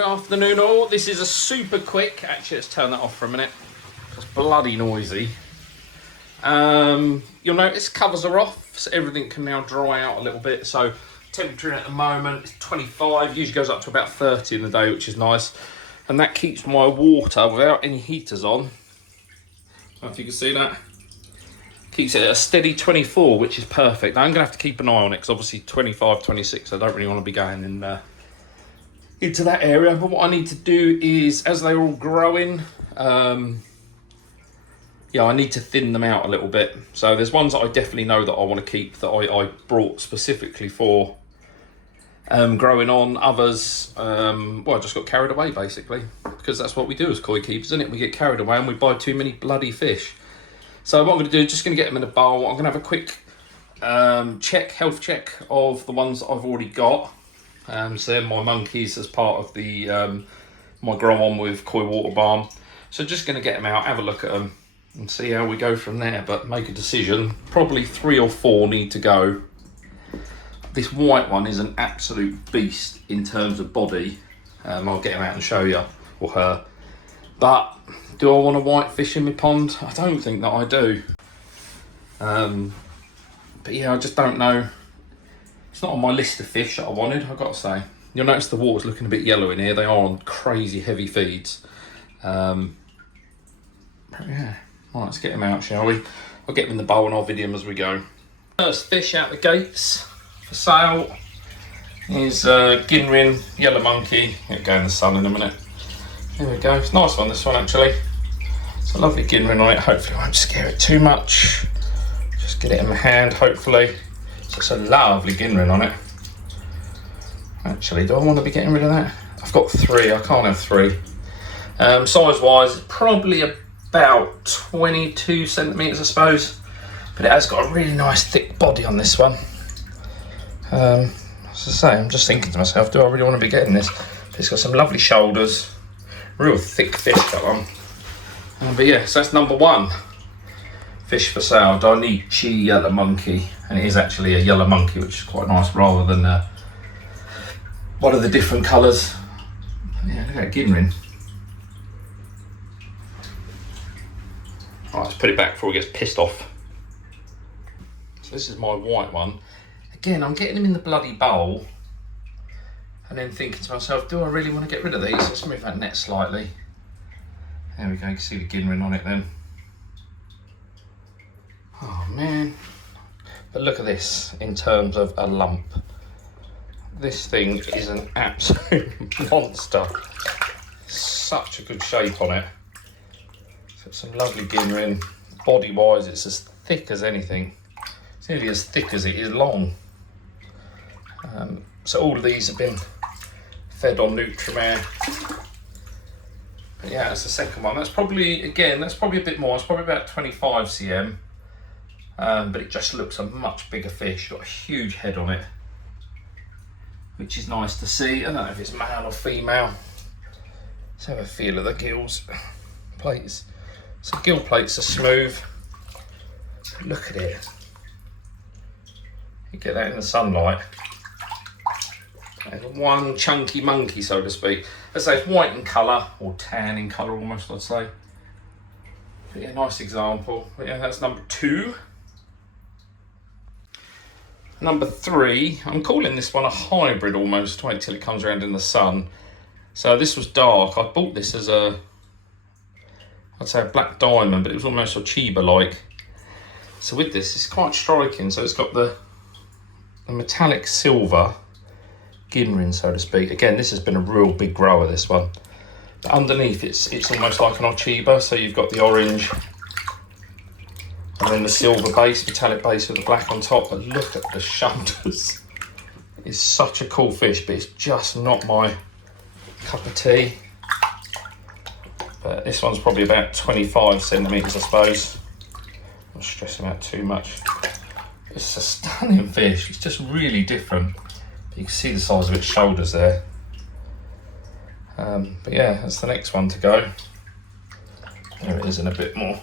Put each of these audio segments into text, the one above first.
Good afternoon all. This is a super quick, actually let's turn that off for a minute. It's bloody noisy. You'll notice covers are off, so everything can now dry out a little bit. So temperature at the moment is 25, usually goes up to about 30 in the day, which is nice. And that keeps my water without any heaters on. I don't know if you can see that. Keeps it at a steady 24, which is perfect. I'm gonna have to keep an eye on it because obviously 25, 26, I don't really want to be going in into that area. But what I need to do is, as they're all growing, yeah, I need to thin them out a little bit. So there's ones that I definitely know that I want to keep, that I brought specifically for growing on. Others, well, I just got carried away basically, because that's what we do as koi keepers, isn't it? We get carried away and we buy too many bloody fish. So what I'm going to do, just going to get them in a bowl. I'm going to have a quick health check of the ones that I've already got. So they're my monkeys as part of the my grow on with Koi Water Balm. So just going to get them out, have a look at them and see how we go from there, but make a decision. Probably 3 or 4 need to go. This white one is an absolute beast in terms of body. I'll get him out and show you, or her. But do I want a white fish in my pond? I don't think that I do. But yeah, I just don't know. It's not on my list of fish that I wanted, I've got to say. You'll notice the water's looking a bit yellow in here. They are on crazy heavy feeds. But yeah, right, let's get them out, shall we? I'll get them in the bowl and I'll video them as we go. First fish out the gates for sale is Ginrin Yellow Monkey. It'll go in the sun in a minute. There we go. It's a nice one, this one actually. It's a lovely Ginrin on it. Hopefully I won't scare it too much. Just get it in my hand, hopefully. So it's a lovely Ginrin on it. Actually, do I want to be getting rid of that? I've got 3, I can't have 3. Size wise, probably about 22 centimetres I suppose. But it has got a really nice thick body on this one. As I say, I'm just thinking to myself, do I really want to be getting this? It's got some lovely shoulders. Real thick fish, that one. But yeah, so that's number 1 fish for sale, Dainichi Yellow Monkey. And it is actually a yellow monkey, which is quite nice rather than one of the different colours. Yeah, look at Ginrin. Right, let's put it back before he gets pissed off. So this is my white one. Again, I'm getting him in the bloody bowl and then thinking to myself, do I really want to get rid of these? Let's move that net slightly. There we go, you can see the Ginrin on it then. Oh man. But look at this in terms of a lump. This thing is an absolute monster. Such a good shape on it. It's got some lovely Ginrin. Body wise, it's as thick as anything. It's nearly as thick as it is long. So all of these have been fed on Nutrimare. But yeah, that's the second one. That's probably, again, that's probably a bit more. It's probably about 25 cm. But it just looks a much bigger fish. Got a huge head on it, which is nice to see. I don't know if it's male or female. Let's have a feel of the gills plates. So gill plates are smooth. Look at it. You get that in the sunlight. And one chunky monkey, so to speak. Let's say it's white in colour, or tan in colour almost, I'd say. But yeah, nice example. But yeah, that's number 2. Number 3, I'm calling this one a hybrid almost. Wait till it comes around in the sun. So this was dark. I bought this as I'd say a black diamond, but it was almost a Chiba-like. So with this, it's quite striking. So it's got the metallic silver Ginrin, so to speak. Again, this has been a real big grower, this one. But underneath, it's almost like an Ochiba. So you've got the orange, and then the silver base, metallic base with the black on top. But look at the shoulders. It's such a cool fish, but it's just not my cup of tea. But this one's probably about 25 centimetres, I suppose. Not stressing out too much. It's a stunning fish. It's just really different. You can see the size of its shoulders there. But yeah, that's the next one to go. There it is in a bit more.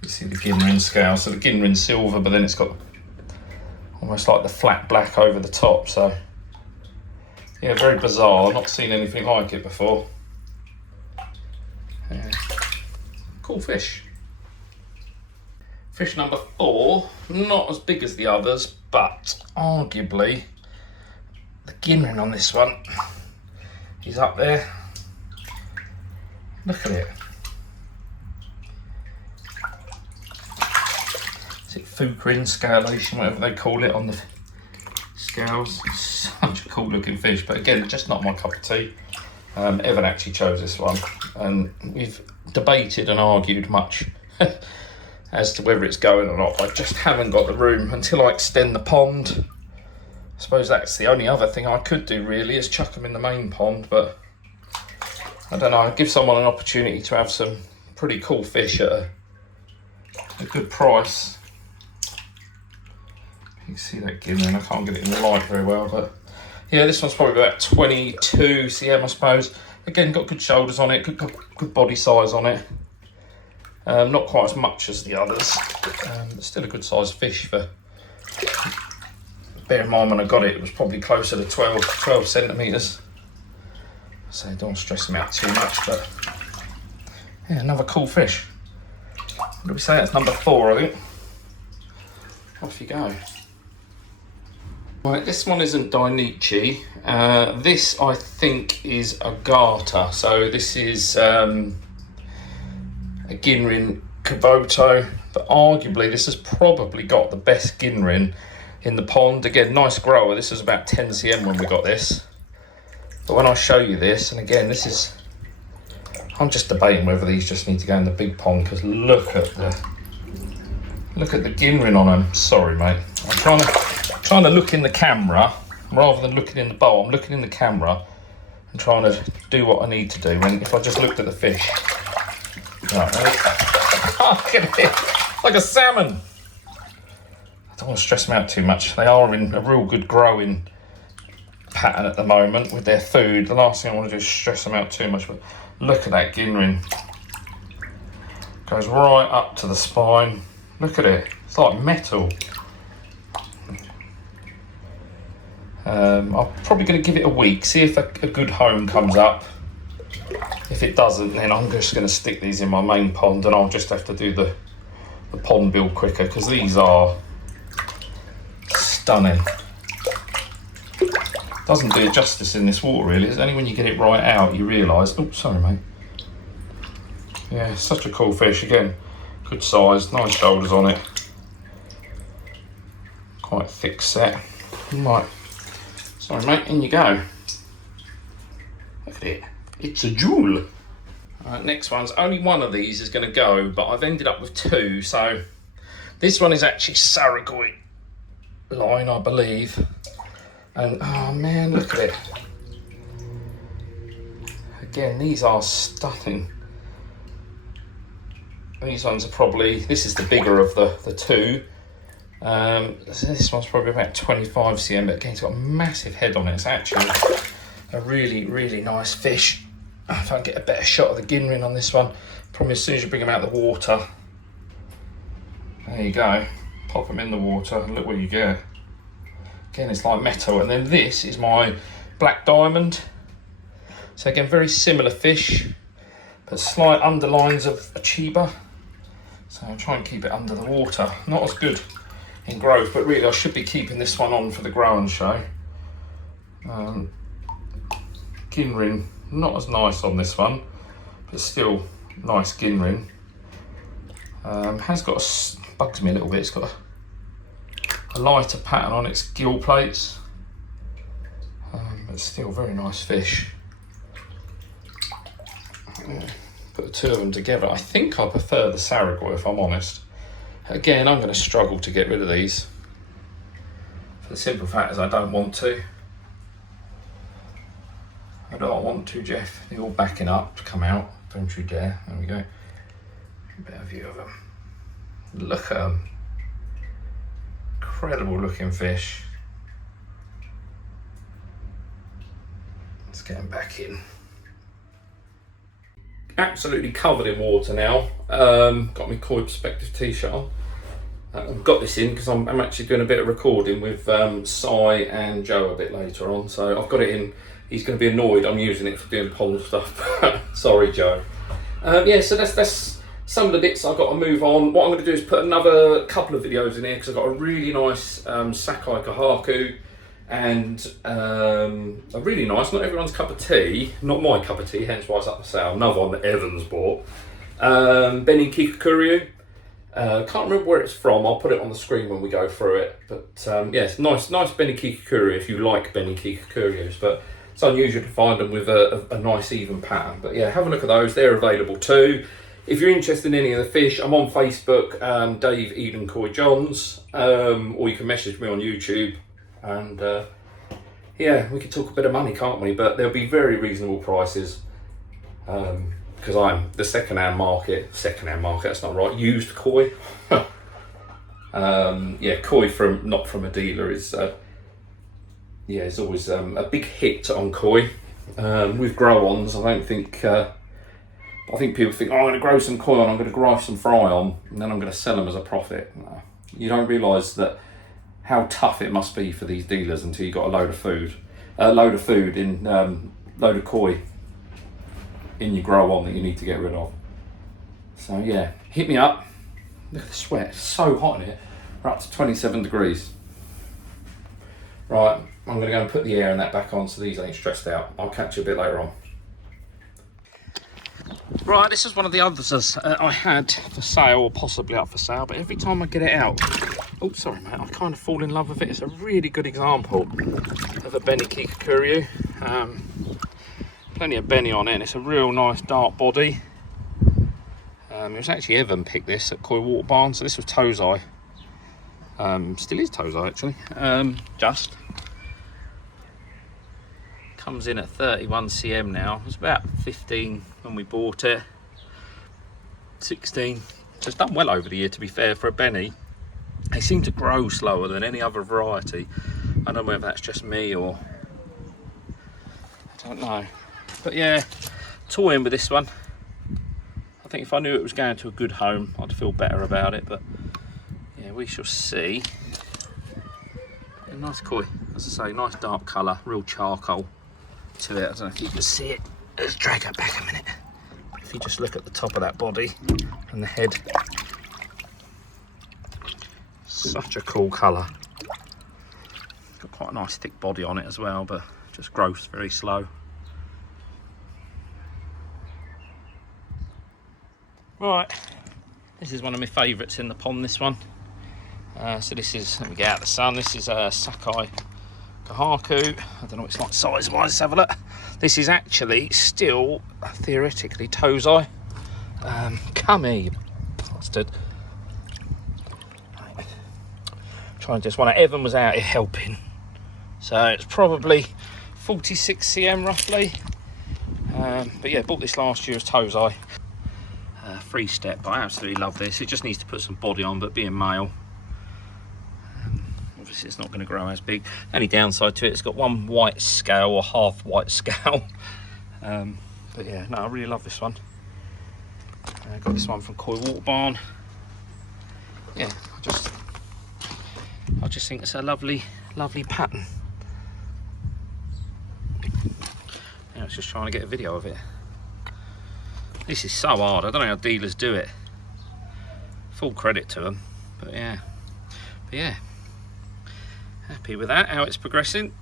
You see the Ginrin scale. So the Ginrin silver, but then it's got almost like the flat black over the top. So Yeah, very bizarre. I've not seen anything like it before. Yeah. Cool fish. Fish number 4, not as big as the others, but arguably the Ginrin on this one is up there. Look at it. Is it Fucrin scalation, whatever they call it on the scales? It's such a cool looking fish, but again, just not my cup of tea. Evan actually chose this one, and we've debated and argued much as to whether it's going or not. I just haven't got the room until I extend the pond. I suppose that's the only other thing I could do really, is chuck them in the main pond, but I don't know, give someone an opportunity to have some pretty cool fish at a good price. You can see that Ginrin, I can't get it in the light very well, but yeah, this one's probably about 22 cm, I suppose. Again, got good shoulders on it, good body size on it. Not quite as much as the others, but still a good sized fish. For bear in mind when I got it, it was probably closer to 12 centimetres. So don't stress them out too much, but yeah, another cool fish. What did we say? That's number 4, I think. Off you go. Right, this one isn't Dainichi. This I think is a garter. So this is a Ginrin Koboto, but arguably this has probably got the best Ginrin in the pond. Again, nice grower. This was about 10 cm when we got this. But when I show you this, and again, this is, I'm just debating whether these just need to go in the big pond, because look at the Ginrin on them. Sorry, mate. I'm trying to look in the camera rather than looking in the bowl. I'm looking in the camera and trying to do what I need to do. When if I just looked at the fish, right, look at it, like a salmon. I don't want to stress them out too much. They are in a real good growing pattern at the moment with their food. The last thing I want to do is stress them out too much. But look at that Ginrin. Goes right up to the spine. Look at it. It's like metal. I'm probably going to give it a week, see if a good home comes up. If it doesn't, then I'm just going to stick these in my main pond, and I'll just have to do the pond build quicker, because these are stunning. Doesn't do it justice in this water really. It's only when you get it right out you realise. Oh, sorry mate. Yeah, such a cool fish. Again, good size, nice shoulders on it. Quite thick set. Right. Sorry mate, in you go. Look at it. It's a jewel. Alright, next one's only one of these is going to go, but I've ended up with 2. So this one is actually Saragoi line, I believe. And oh man, look at it. Again, these are stunning. These ones are probably, this is the bigger of the 2. This one's probably about 25 cm, but again, it's got a massive head on it. It's actually a really, really nice fish. If I can get a better shot of the Ginrin on this one, probably as soon as you bring them out of the water. There you go. Pop them in the water and look what you get. Again, it's like metal. And then this is my black diamond. So again, very similar fish, but slight underlines of a Chiba. So I'll try and keep it under the water. Not as good in growth, but really I should be keeping this one on for the grow and show. Ginrin, not as nice on this one, but still nice Ginrin. Has got bugs me a little bit. It's got a lighter pattern on its gill plates, but still very nice fish. Put the 2 of them together. I think I prefer the Saragoi, if I'm honest. Again, I'm going to struggle to get rid of these. For the simple fact is I don't want to. I don't want to, Jeff. They're all backing up to come out. Don't you dare. There we go. Better view of them. Look at them. Incredible looking fish. Let's get them back in. Absolutely covered in water now. Got my Koi Perspective t-shirt on. I've got this in because I'm actually doing a bit of recording with Si and Joe a bit later on, so I've got it in. He's going to be annoyed I'm using it for doing pond stuff. Sorry, Joe. Yeah, so that's some of the bits I've got to move on. What I'm going to do is put another couple of videos in here because I've got a really nice Sakai Kohaku and a really nice, not everyone's cup of tea, not my cup of tea, hence why it's up for sale, another one that Evans bought. Benin Kikukuryu. Can't remember where it's from. I'll put it on the screen when we go through it. But yeah, it's nice Benin Kikukuryu if you like Benin Kikukuryus. But it's unusual to find them with a nice even pattern. But yeah, have a look at those. They're available too. If you're interested in any of the fish, I'm on Facebook, Dave Eden Koi Johns, or you can message me on YouTube. And yeah, we could talk a bit of money, can't we? But there'll be very reasonable prices. Because I'm the second-hand market, that's not right, used koi. Yeah, koi not from a dealer is, yeah, it's always a big hit on koi. With grow-ons, I think people think, oh, I'm going to grow some koi on, I'm going to grind some fry on, and then I'm going to sell them as a profit. No. You don't realise that how tough it must be for these dealers until you've got a load of food in, load of koi in your grow on that you need to get rid of. So yeah, hit me up. Look at the sweat, it's so hot in here. We're up to 27 degrees. Right, I'm going to go and put the air and that back on so these ain't stressed out. I'll catch you a bit later on. Right, this is one of the others I had for sale, or possibly up for sale, but every time I get it out, oh sorry mate, I kind of fall in love with it. It's a really good example of a Benin Kikukuryu. Plenty of Benny on it, and it's a real nice dark body. It was actually Evan picked this at Koi Water Barn, so this was Tozai. Still is Tozai actually. Just comes in at 31 cm now. It was about 15 when we bought it. 16. So it's done well over the year, to be fair, for a Benny. They seem to grow slower than any other variety. I don't know whether that's just me or I don't know. But yeah, toying with this one. I think if I knew it was going to a good home, I'd feel better about it. But yeah, we shall see. A nice koi, as I say, nice dark colour, real charcoal to it. I don't know if you can see it. Let's drag it back a minute. But if you just look at the top of that body and the head, such a cool colour. Got quite a nice thick body on it as well, but just grows very slow. Right, this is one of my favourites in the pond, this one. So this is, let me get out of the sun, this is Sakai Kohaku. I don't know what it's like size-wise, let's have a look. This is actually still, theoretically, Tozai. Come here, you bastard. Right. Trying just one, Evan was out here helping. So it's probably 46 cm roughly. But yeah, bought this last year as Tozai. Free step, but I absolutely love this. It just needs to put some body on, but being male, obviously it's not going to grow as big. Only downside to it, it's got one white scale or half white scale. But yeah, no, I really love this one. I got this one from Koi Water Barn. Yeah, I just think it's a lovely pattern. Yeah, I was just trying to get a video of it. This is so hard, I don't know how dealers do it. Full credit to them, but yeah. Happy with that, how it's progressing.